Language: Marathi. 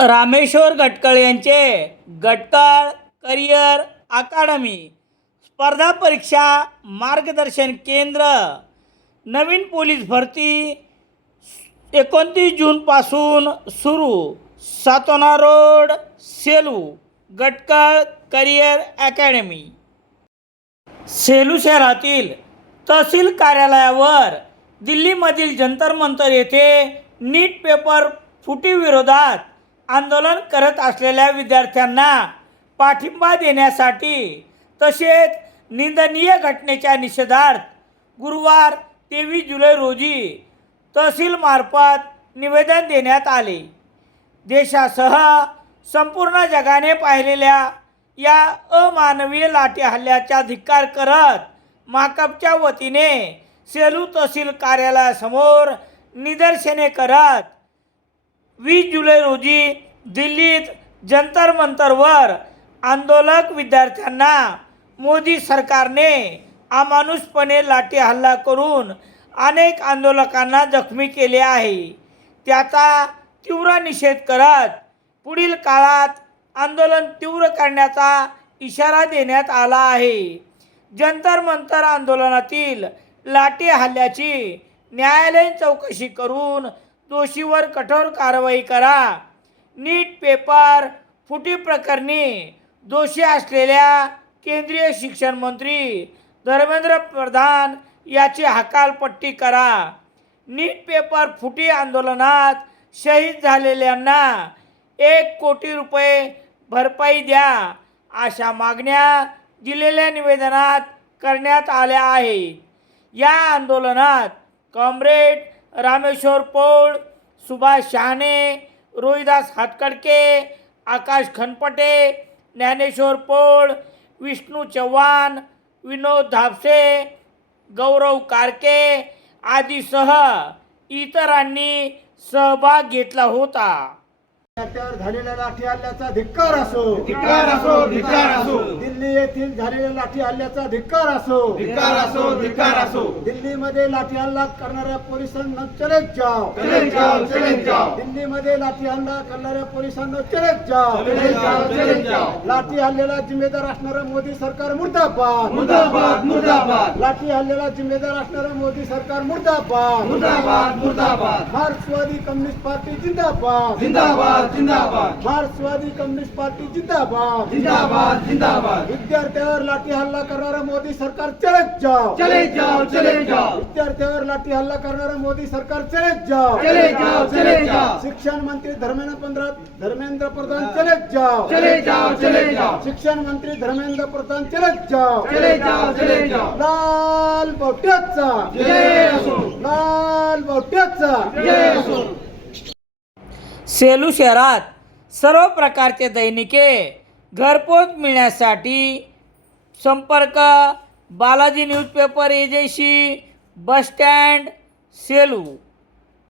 रामेश्वर गटकळ यांचे गटकळ करिअर अकादमी स्पर्धा परीक्षा मार्गदर्शन केंद्र नवीन पोलीस भरती 29 जूनपासून सुरू. Satona road, Selu. Gatkal career academy. Selu शहरातील तहसील कार्यालयावर दिल्लीमधील जंतर मंतर येथे नीट पेपर फुटीविरोधात आंदोलन करत असलेल्या विद्यार्थ्यांना पाठिंबा देण्यासाठी तसेच निंदनीय घटनेच्या निषेधार्थ गुरुवार 23 जुलै रोजी तहसीलमार्फत निवेदन देण्यात आले. देशासह संपूर्ण जगाने पाहिलेल्या या अमानवीय लाठी हल्ल्याचा धिक्कार करत माकपच्या वतीने सेलू तहसील कार्यालयासमोर निदर्शने करत 20 जुलै रोजी दिल्लीत जंतर मंतरवर आंदोलक विद्यार्थ्यांना मोदी सरकारने अमानुषपणे लाठी हल्ला करून अनेक आंदोलकांना जखमी केले आहे, त्याचा तीव्र निषेध करत पुढील काळात आंदोलन तीव्र करण्याचा इशारा देण्यात आला आहे. जंतर मंतर आंदोलनातील लाठी हल्ल्याची न्यायालयीन चौकशी करून दोषीवर कठोर कारवाई करा. नीट पेपर फुटी प्रकरणी दोषी असलेल्या केंद्रीय शिक्षण मंत्री धर्मेंद्र प्रधान याची हकालपट्टी करा. नीट पेपर फुटी आंदोलनात शहीद झालेल्यांना 1 कोटी रुपये भरपाई द्या अशा मागण्या दिलेल्या निवेदनात करण्यात आल्या आहेत. या आंदोलनात कॉम्रेड रामेश्वर पौळ, सुभाष शहाणे, रोहिदास हातकडके, आकाश खनपटे, ज्ञानेश्वर पौळ, विष्णू चव्हाण, विनोद धापसे, गौरव कारके आदीसह इतरांनी सहभाग घेतला होता. त्यावर झालेल्या लाठी हल्ल्याचा धिक्कार असो. धिक्कार असो, धिक्कार असो. दिल्ली येथील झालेल्या लाठी हल्ल्याचा धिक्कार असो. धिक्कार असो, धिक्कार असो. दिल्लीमध्ये लाठी हल्ला करणाऱ्या पोलिसांना चले जाओ. चले जाओ, चले जाओ. दिल्लीमध्ये लाठी हल्ला करणाऱ्या पोलिसांना चले जाओ. चले जाओ, चले जाओ. लाठी हल्ल्याला जिम्मेदार असणारं मोदी सरकार मुर्दाबाद. मुर्दाबाद, मुर्दाबाद. लाठी हल्ल्याला जिम्मेदार असणारं मोदी सरकार मुर्दाबाद. मुर्दाबाद, मुर्दाबाद. मार्क्सवादी कम्युनिस्ट पार्टी जिंदाबाद. जिंदाबाद, जिंदाबाद. मार्क्सवादी कम्युनिस्ट पार्टी जिंदाबाद. जिंदाबाद, जिंदाबाद. विद्यार्थ्यावर लाठी हल्ला करणारं मोदी सरकार चले जाओ. चले जाओ, चले जाओ. विद्यार्थ्यावर लाठी हल्ला करणारं मोदी सरकार चले जाओ. चले जाओ, चले जाओ. शिक्षण मंत्री धर्मेंद्र प्रधान चले जाओ. चले जाओ, चले जाओ. शिक्षण मंत्री धर्मेंद्र प्रधान चले जाओ. चले जाओ, चले जाओ. लाल बावट्याचा जय असो. लाल बावट्याचा जय असो. सेलू शहरात सर्व प्रकारचे दैनिके घरपोच मिळण्यासाठी संपर्क Balaji newspaper agency, bus stand, Selu.